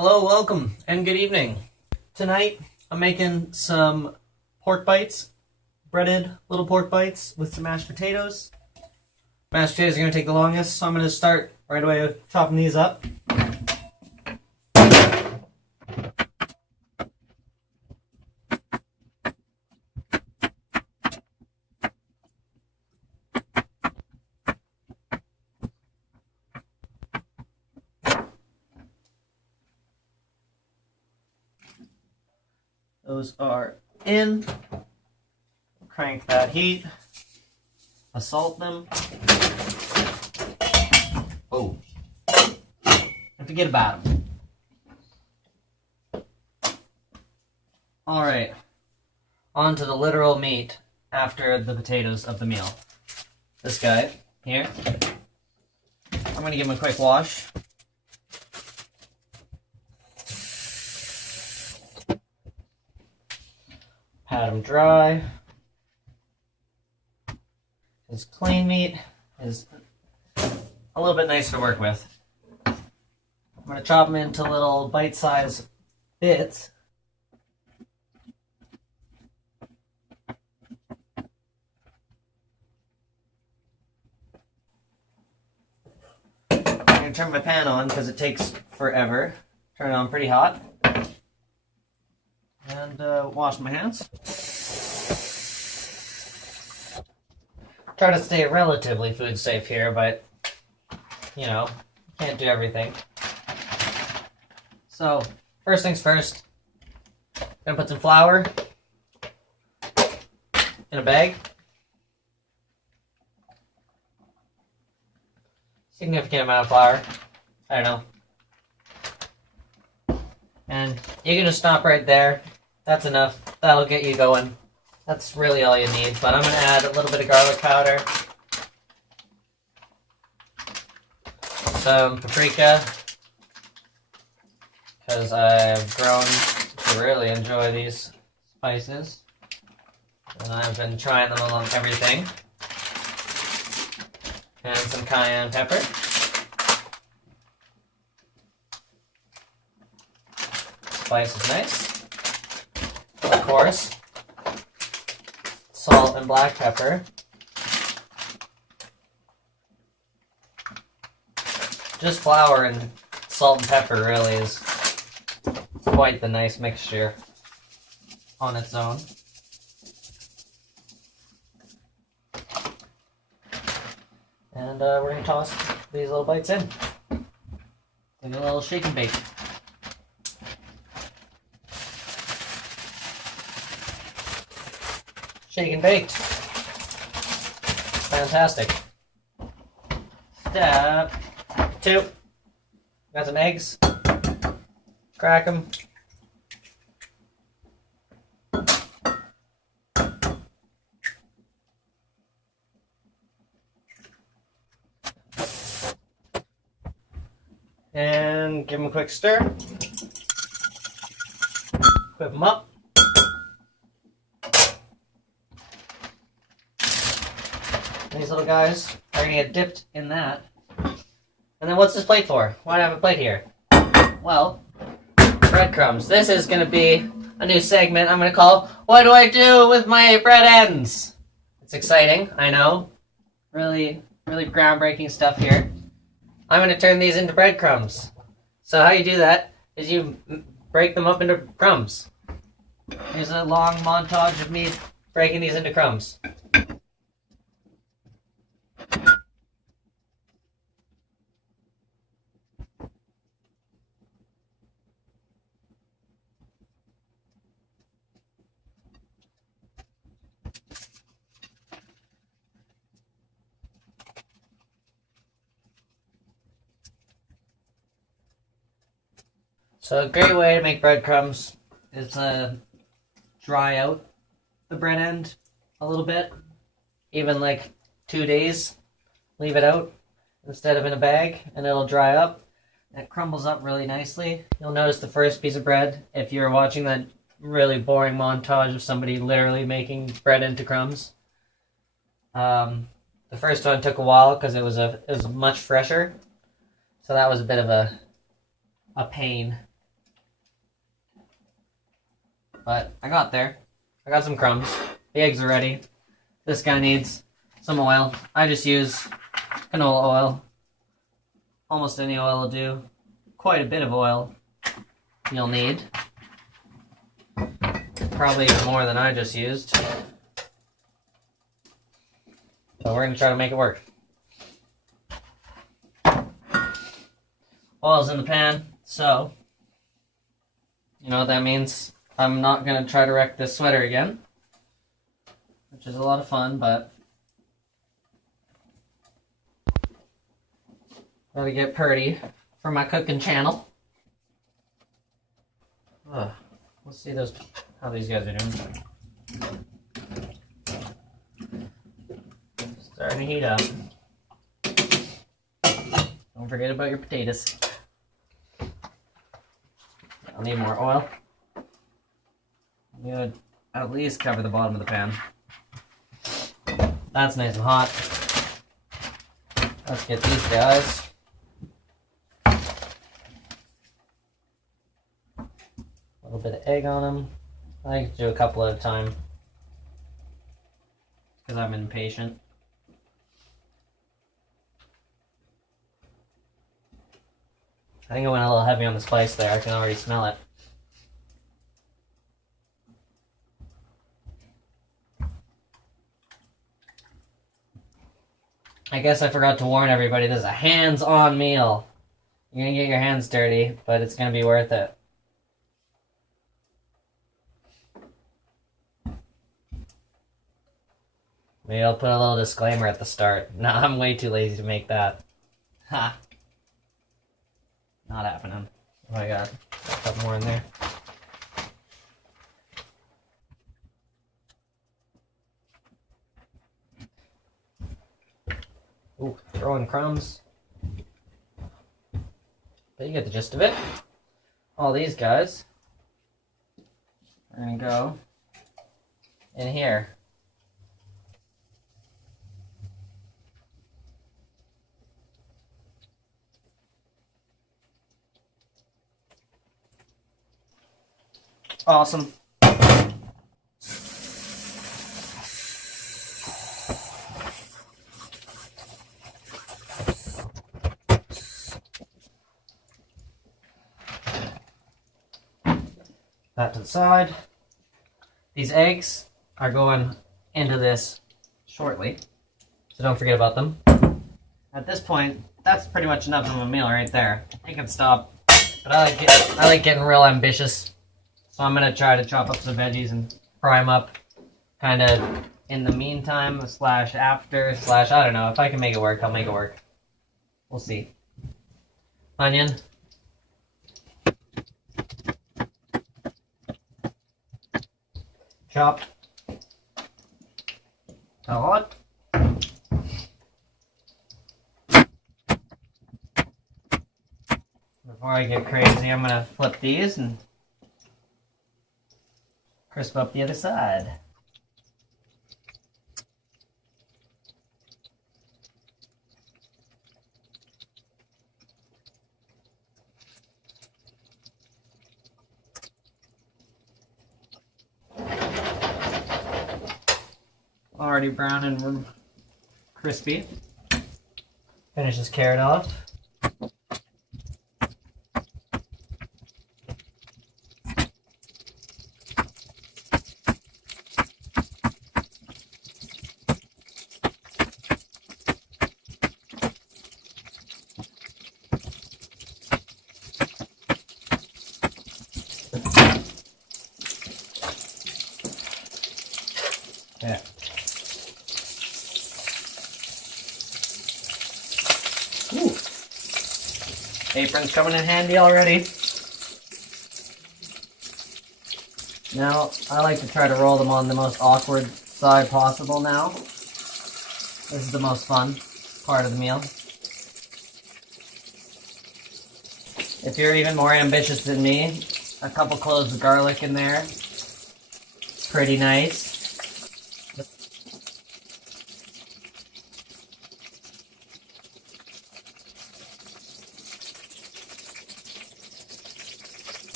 Hello, welcome, and good evening. Tonight, I'm making some pork bites, breaded little pork bites with some mashed potatoes. Mashed potatoes are going to take the longest, so I'm going to start right away with chopping these up. Those are in. Crank that heat. Salt them. Oh, don't forget about them. Alright, on to the literal meat after the potatoes of the meal. This guy here, I'm going to give him a quick wash. Pat him dry. This clean meat is a little bit nicer to work with. I'm going to chop them into little bite-sized bits. I'm going to turn my pan on because it takes forever. Turn it on pretty hot. And wash my hands. Try to stay relatively food safe here, but, you know, can't do everything. So, first things first, gonna put some flour in a bag. Significant amount of flour. I don't know. And you're gonna stop right there. That's enough. That'll get you going. That's really all you need, but I'm going to add a little bit of garlic powder, some paprika, because I've grown to really enjoy these spices, and I've been trying them along everything, and some cayenne pepper. Spice is nice. Of course, salt and black pepper. Just flour and salt and pepper really is quite the nice mixture on its own. And we're going to toss these little bites in. Take a little shake and bake. Shake and baked. Fantastic. Step 2. Got some eggs. Crack them. And give them a quick stir. Whip them up. These little guys are going to get dipped in that. And then what's this plate for? Why do I have a plate here? Well, breadcrumbs. This is going to be a new segment I'm going to call, What Do I Do With My Bread Ends? It's exciting, I know. Really, really groundbreaking stuff here. I'm going to turn these into breadcrumbs. So how you do that is you break them up into crumbs. Here's a long montage of me breaking these into crumbs. So a great way to make breadcrumbs is to dry out the bread end a little bit, even like 2 days. Leave it out instead of in a bag, and it'll dry up. It crumbles up really nicely. You'll notice the first piece of bread, if you're watching that really boring montage of somebody literally making bread into crumbs. The first one took a while because it was much fresher, so that was a bit of a pain but I got there. I got some crumbs. The eggs are ready. This guy needs some oil. I just use canola oil. Almost any oil will do. Quite a bit of oil you'll need. Probably even more than I just used. So we're going to try to make it work. Oil's in the pan, so you know what that means. I'm not going to try to wreck this sweater again, which is a lot of fun, but gotta get purdy for my cooking channel. Let's see how these guys are doing. Starting to heat up. Don't forget about your potatoes. I'll need more oil. I'm gonna at least cover the bottom of the pan. That's nice and hot. Let's get these guys. A little bit of egg on them. I like to do a couple at a time because I'm impatient. I think I went a little heavy on the spice there. I can already smell it. I guess I forgot to warn everybody, this is a hands-on meal. You're gonna get your hands dirty, but it's gonna be worth it. Maybe I'll put a little disclaimer at the start. No, I'm way too lazy to make that. Ha! Not happening. Oh my god, got a couple more in there. Ooh, throwing crumbs. But you get the gist of it. All these guys are gonna go in here. Awesome. That to the side. These eggs are going into this shortly, so don't forget about them. At this point, that's pretty much enough of a meal right there. You can stop, but I like getting real ambitious. So I'm going to try to chop up some veggies and fry them up kind of in the meantime, / after, / I don't know. If I can make it work, I'll make it work. We'll see. Onion. Chopped. Hot. Before I get crazy, I'm going to flip these and crisp up the other side. Already brown and crispy. Finish this carrot off. Yeah. Ooh. Apron's coming in handy already. Now, I like to try to roll them on the most awkward side possible now. This is the most fun part of the meal. If you're even more ambitious than me, a couple cloves of garlic in there. Pretty nice.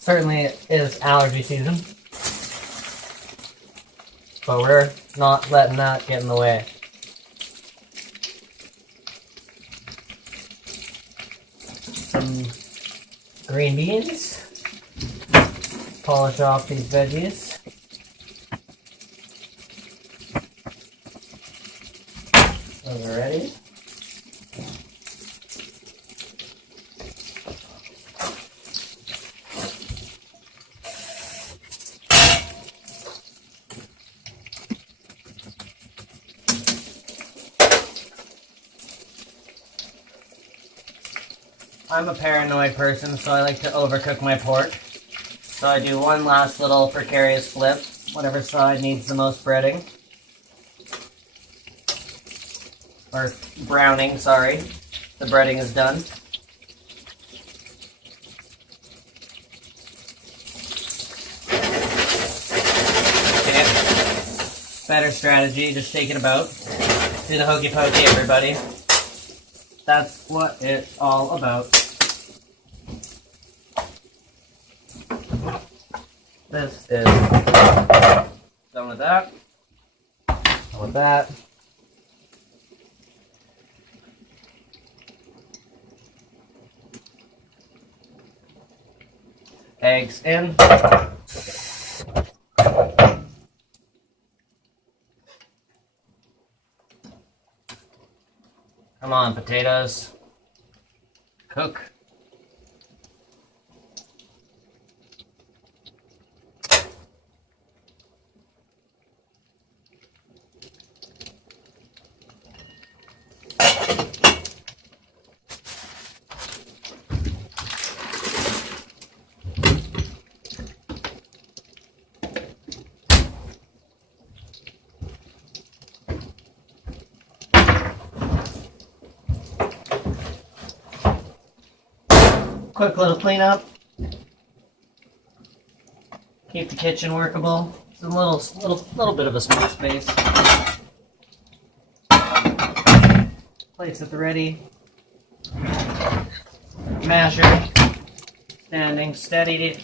Certainly is allergy season. But we're not letting that get in the way. Some green beans. Polish off these veggies. Those are ready. I'm a paranoid person, so I like to overcook my pork. So I do one last little precarious flip, whatever side needs the most breading. Or browning, sorry. The breading is done. Okay. Better strategy, just shake it about. Do the hokey pokey, everybody. That's what it's all about. This is done with that. Done with that. Eggs in. Come on, potatoes. Cook. Quick little cleanup. Keep the kitchen workable. It's a little bit of a small space. Plates at the ready. Masher. Standing steady.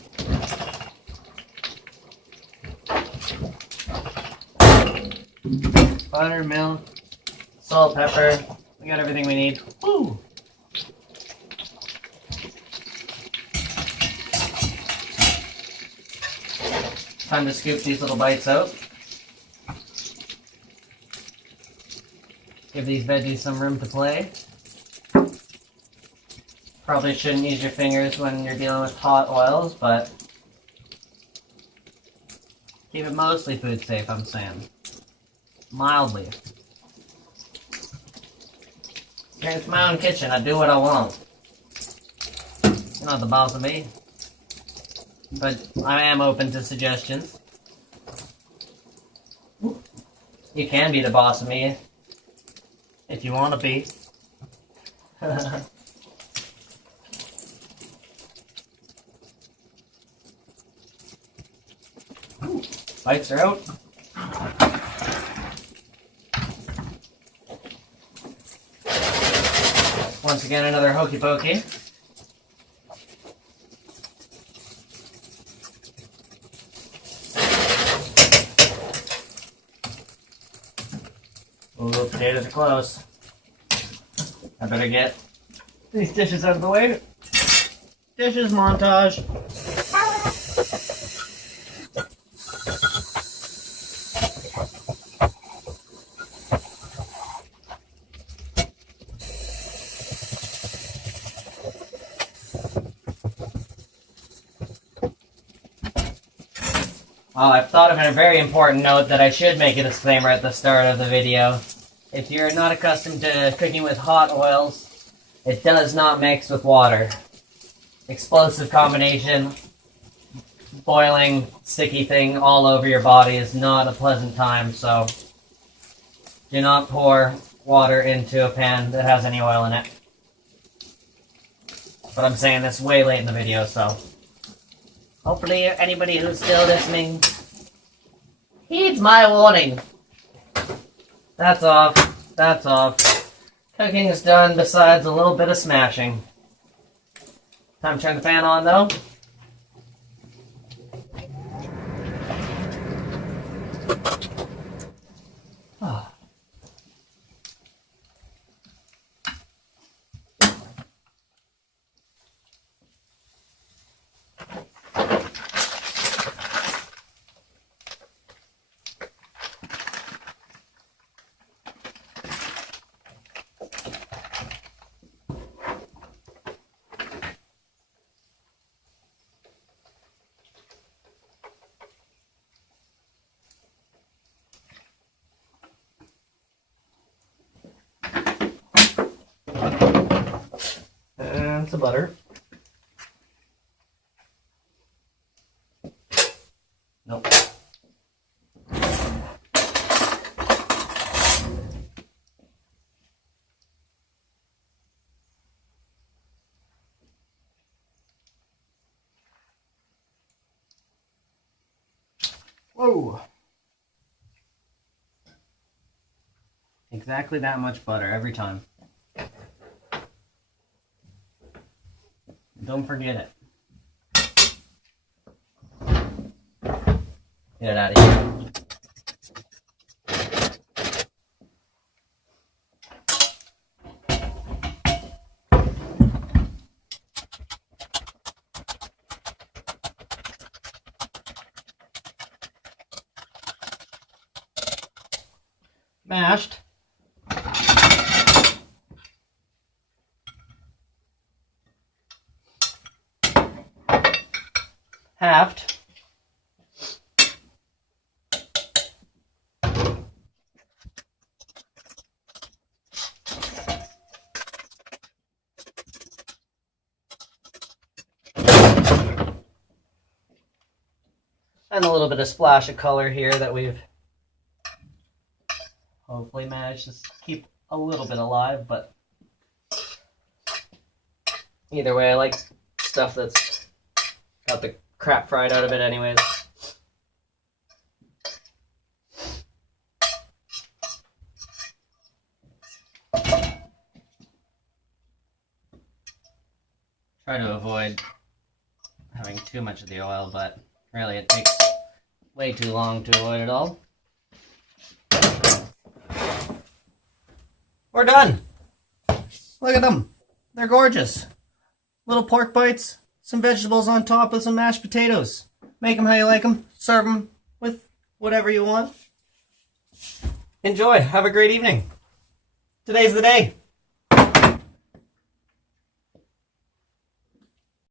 Butter, milk, salt, pepper. We got everything we need. Woo! Time to scoop these little bites out. Give these veggies some room to play. Probably shouldn't use your fingers when you're dealing with hot oils, but keep it mostly food safe, I'm saying. Mildly. It's my own kitchen, I do what I want. You're not the boss of me. But I am open to suggestions. You can be the boss of me if you want to be. Lights are out. Once again, another hokey pokey. Ooh, potatoes are close. I better get these dishes out of the way. Dishes montage. Oh, I've thought of a very important note that I should make a disclaimer at the start of the video. If you're not accustomed to cooking with hot oils, it does not mix with water. Explosive combination, boiling, sticky thing all over your body is not a pleasant time, so do not pour water into a pan that has any oil in it. But I'm saying this way late in the video, so hopefully anybody who's still listening heeds my warning. That's off. That's off. Cooking is done besides a little bit of smashing. Time to turn the fan on though. Ah. And some butter. Nope. Whoa. Exactly that much butter every time. Don't forget it. Get it out of here. Mashed. Halved. And a little bit of splash of color here that we've hopefully managed to keep a little bit alive, but either way, I like stuff that's got the crap fried out of it anyways. Try to avoid having too much of the oil, but really it takes way too long to avoid it all. We're done. Look at them. They're gorgeous. Little pork bites, some vegetables on top with some mashed potatoes. Make them how you like them. Serve them with whatever you want. Enjoy. Have a great evening. Today's the day.